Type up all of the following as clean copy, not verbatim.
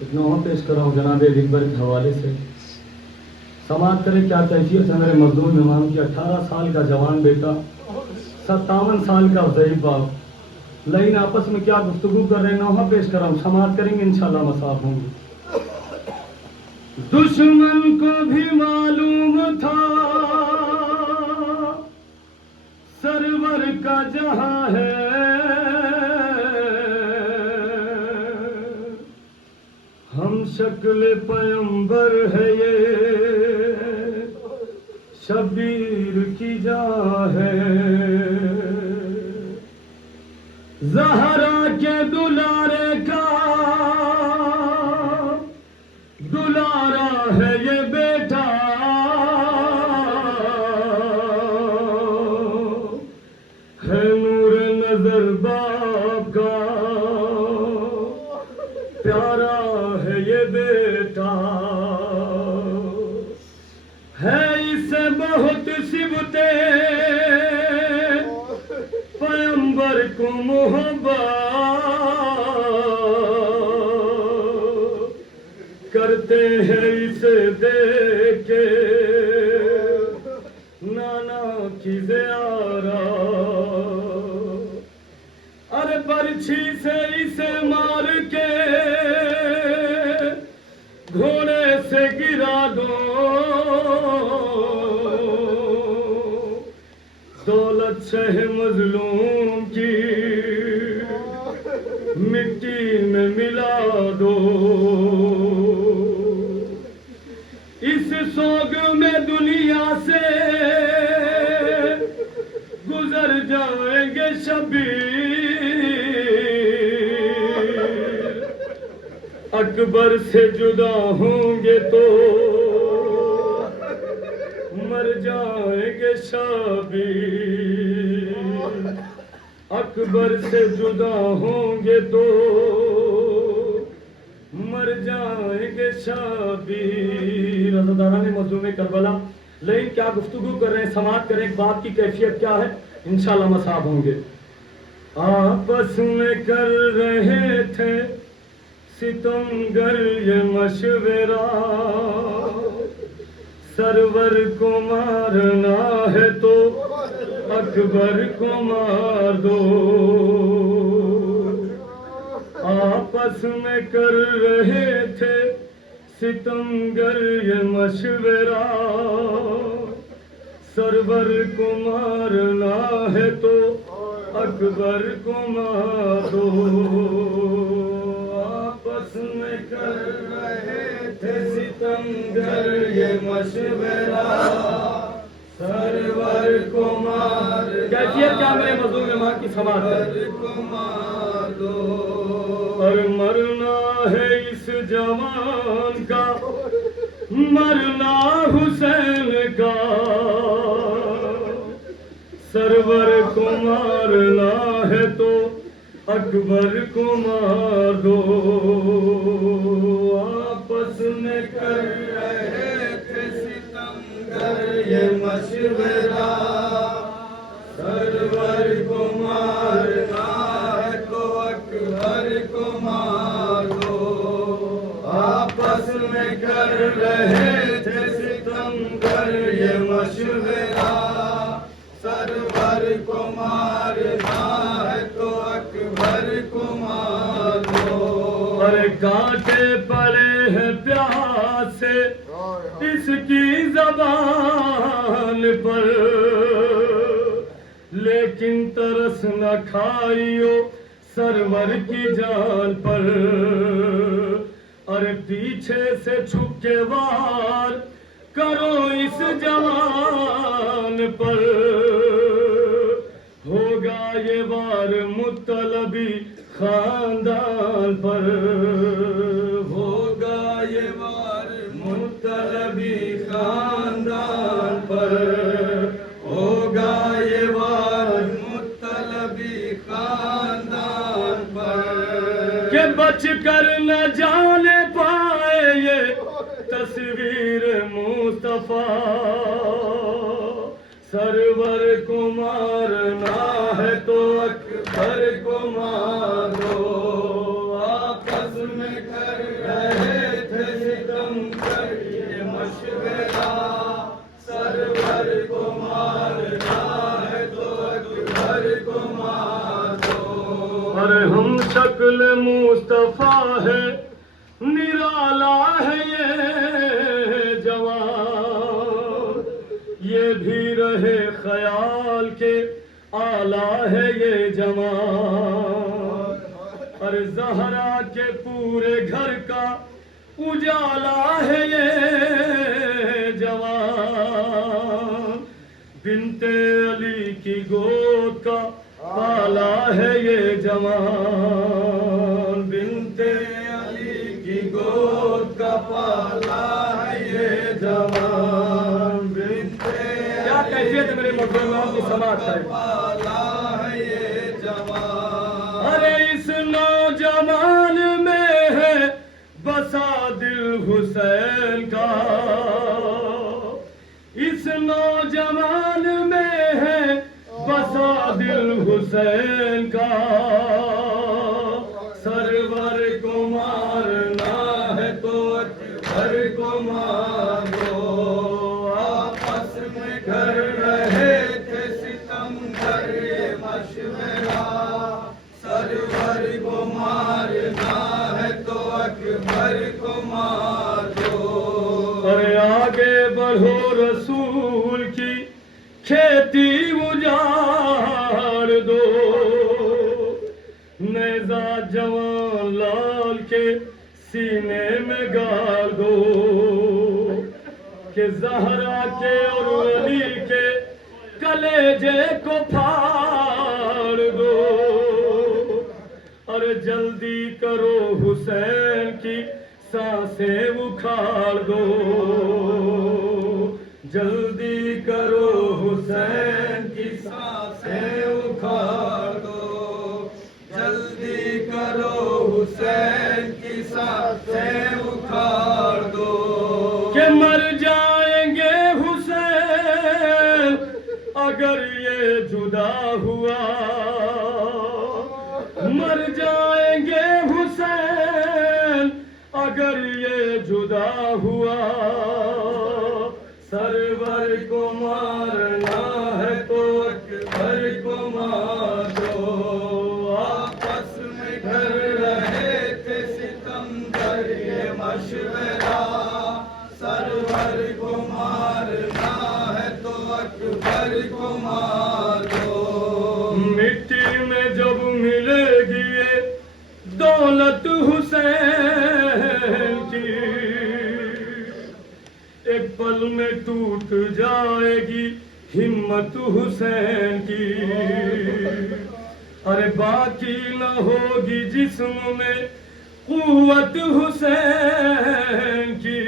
ایک نوحہ پیش کر رہا ہوں جناب اکبر کے حوالے سے. سماعت کریں کیا کیفیت ہے میرے مظلوم امام کی. 18 سال کا جوان بیٹا، 57 سال کا ضعیف باپ، لیکن آپس میں کیا گفتگو کر رہے ہیں. نوحہ پیش کر رہا ہوں، سماعت کریں گے انشاءاللہ مساف ہوں گے. دشمن کو بھی معلوم تھا سرور کا جہاں ہے، ہم شکل پیمبر ہے یہ شبیر کی جاں ہے. زہرا کے دلارے کا دلارا ہے یہ بیٹا، ہے نور نظر باپ کا پیارا ہے یہ بیٹا. ہے اسے بہت صبتے پیمبر کو محبت، کرتے ہیں اسے دیکھ کے نانا کی زیارہ. ارے برچھی سے اسے مار کے گھوڑے سے گرا دو، دولت شہ مظلوم کی مٹی میں ملا دو. اس سوگ میں دنیا سے گزر جائیں گے شبیر، اکبر سے جدا ہوں گے تو مر جائیں گے شبیر. اکبر سے جدا ہوں گے تو مر جائیں گے شبیر. عزاداران مظلوم کربلا، لیکن کیا گفتگو کر رہے ہیں، سماعت کریں بات کی کیفیت کیا ہے، انشاءاللہ مصاب ہوں گے. آپس میں کر رہے تھے ستمگر یہ مشورہ، سرور کو مارنا ہے تو اکبر کو مار دو. آپس میں کر رہے تھے ستمگر یہ مشورہ، سرور کو مارنا ہے تو اکبر کو مار دو. آپس میں کر رہے تھے ستمگر یہ مشورہ، سرور کو مار. کیفیت کیا میرے مظلوم امام کی سماعت ہے. اور مرنا ہے اس جوان کا، مرنا حسین کا، سرور کو مارنا ہے تو اکبر کو مار دو. آپس میں کر رہے تھے ستمگر یہ مشورہ، سرور کو مارنا ہے تو اکبر کو مار دو. آپس میں کر رہے تھے ستمگر یہ مشورہ، سرور کو مارنا ہے تو اکبر کو مار دو. ارے کانٹے پڑے ہیں پیاس سے اس کی زبان پر، لیکن ترس نہ کھائیو سرور کی جان پر. ارے پیچھے سے چھپ کے وار کرو اس جوان پر، ہوگا یہ وار مطلبی خاندان پر، ہوگا یہ وار مطلبی خاندان پر، ہوگا یہ وار مطلبی خاندان پر. کہ بچ کر نہ جانے پائے یہ تصویر مصطفیٰ، سرور کو مارنا ہے تو اکبر کو مار دو. آپس میں کر رہے ارے ہم شکل مصطفیٰ ہے نرالا ہے یہ جوان، یہ بھی رہے خیال کے آلہ ہے یہ جوان، ارے زہرا کے پورے گھر کا اجالا ہے یہ جوان، بنت علی کی گود کا پالا ہے یہ جوان، بنت علی کی گود کا پالا ہے یہ جوان، بنت کیا کیفیت ہے میرے محترم کی سماعت ہے، پالا ہے یہ جوان، ارے اس نوجوان میں ہے بسا دل حسین کا، اس نوجوان میں ہے بسا دل حسین کا، سرور کو مارنا ہے تو اکبر کو مارو، آپس میں کر رہے تھے ستمگر یہ مشورہ، سرور کو مارنا ہے تو اکبر کو مارو، ارے آگے بڑھو رسول کی کھیتی اجاڑ دو، نیزہ جوان لال کے سینے میں گاڑ دو، کہ زہرا کے اور علی کے کلیجے کو پھاڑ دو، اور جلدی کرو حسین کی سانسیں اکھاڑ دو، جلدی کرو حسین کی سانسیں اکھاڑ دو، جلدی کرو حسین کی سانسیں اکھاڑ دو، کہ مر جائیں گے حسین اگر یہ جدا ہوا، مر جائیں گے حسین اگر یہ جدا ہوا، سرور کو مارنا ہے تو اکبر کو مارو، آپس میں کر رہے تھے ستمگر یہ مشورہ، سرور کو مارنا ہے تو اکبر کو مارو، مٹی میں جب ملے گی یہ دولت حسین کی، ایک پل میں ٹوٹ جائے گی ہمت حسین کی، ارے باقی نہ ہوگی جسم میں قوت حسین کی،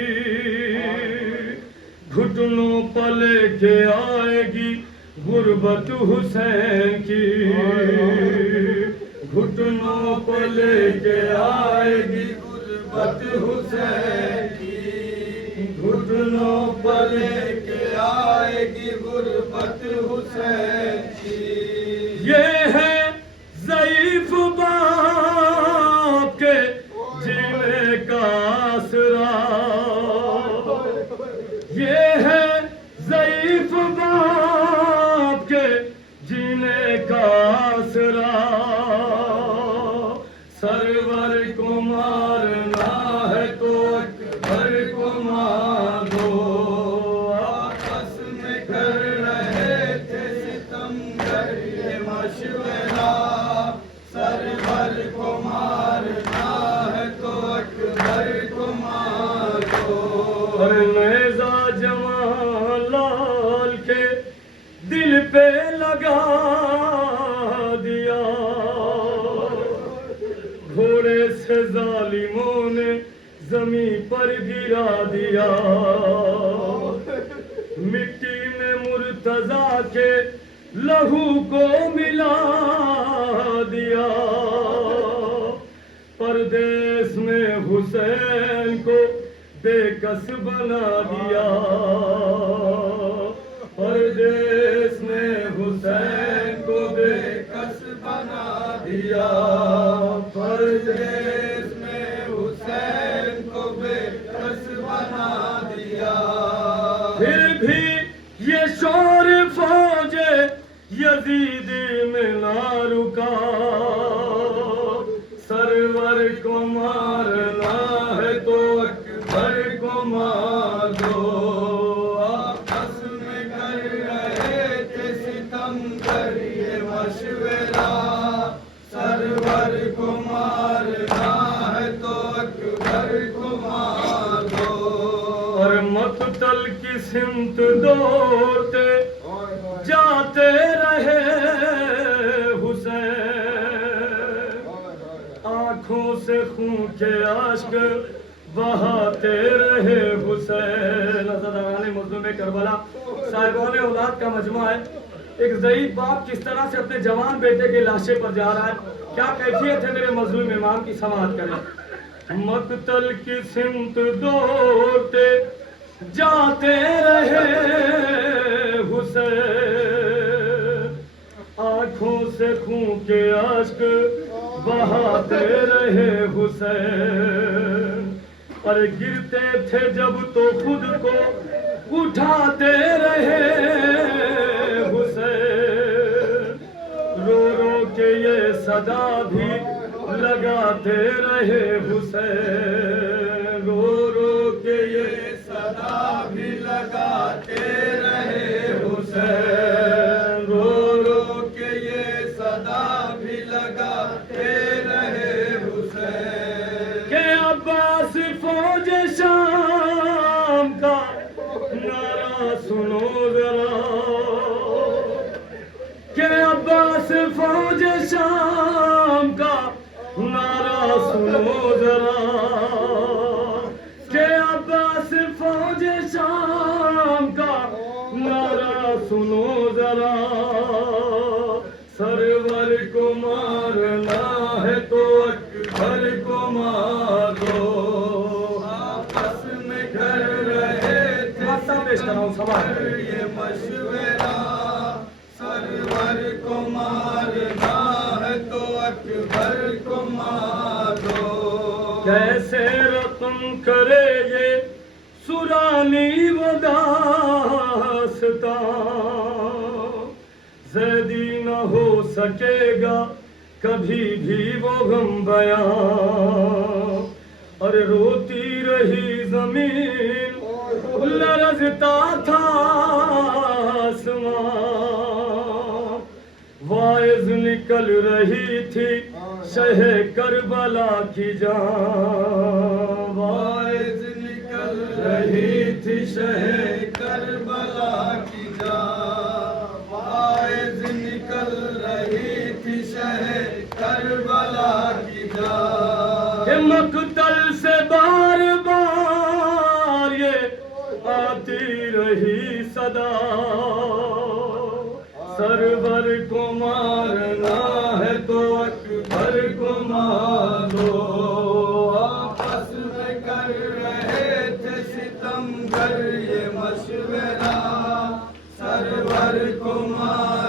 گھٹنوں پلے کے آئے گی غربت حسین کی، گھٹنوں پلے کے آئے گی غربت حسین کی، گھٹنوں پر لے کے آئے گی غربت حسین کی، یہ ہے ضعیف باپ کے جینے کا آسرا، یہ ہے ضعیف باپ کے جینے کا آسرا، سرور کو مارنا ہے تو اکبر کو مارو، آپس میں کر رہے تھے ستمگر یہ مشورہ، سرور کو مارنا ہے تو اکبر کو مارو، اور نیزہ جوان لال کے دل پہ لگا دیا، گھوڑے سے ظالموں نے زمین پر گرا دیا، مٹی میں مرتضیٰ کے لہو کو ملا دیا، پردیس میں حسین کو بے کس بنا دیا، پردیس میں حسین کو بے کس بنا دیا، پردیس میں حسین کو بے کس بنا دیا، پھر بھی یہ شور فوج یزیدی میں نہ رکا، گھر کو مار دو، اور مقتل کی سمت دوڑتے جاتے رہے حسین، آنکھوں سے خون کے اشک بہاتے رہے حسین۔ عزاداران مظلوم کربلا، صاحبان اولاد کا مجمع ہے۔ ایک ضعیف باپ کس طرح سے اپنے جوان بیٹے کے لاشے پر جا رہا ہے، کیا کیفیت ہے میرے مظلوم امام کی سماعت کریں۔ مقتل کی سمت دوڑتے جاتے رہے حسین، آنکھوں سے خون کے اشک بہاتے رہے حسین، اور گرتے تھے جب تو خود کو اٹھاتے رہے حسین، رو رو کے یہ صدا بھی لگاتے رہے حسین، رو رو کے یہ صدا بھی لگاتے رہے حسین، رو رو کے یہ صدا بھی لگاتے رہے حسین، کہ عباس فوج شام کا نعرہ سنو ذرا، کہ عباس فوج شام کا نعرہ سنو ذرا، کہ عباس فوج شام کا نعرہ سنو ذرا، سرور کو مارنا ہے تو اکبر کو مار دو، آپس میں کر رہے تھے پیش کر رہا ہوں سوال یہ مشورہ، سرور کو مارنا ہے تو اکبر کو مار دو، کیسے رقم کرے یہ سرانی و داستان، زیدی نہ ہو سکے گا کبھی بھی وہ غم بیان، اور روتی رہی زمین لرزتا تھا آسمان، وائز نکل رہی تھی شہ کربلا کی جان، وائز نکل رہی تھی شہ کربلا کی جان، وائز نکل رہی تھی شہ کربلا کی جان، کہ مقتل سے بار بار یہ آتی رہی صدا، سرور کو مارنا ہے تو اکبر کو مار دو، آپس میں کر رہے تھے ستم گر یہ مشورہ، سرور کو مار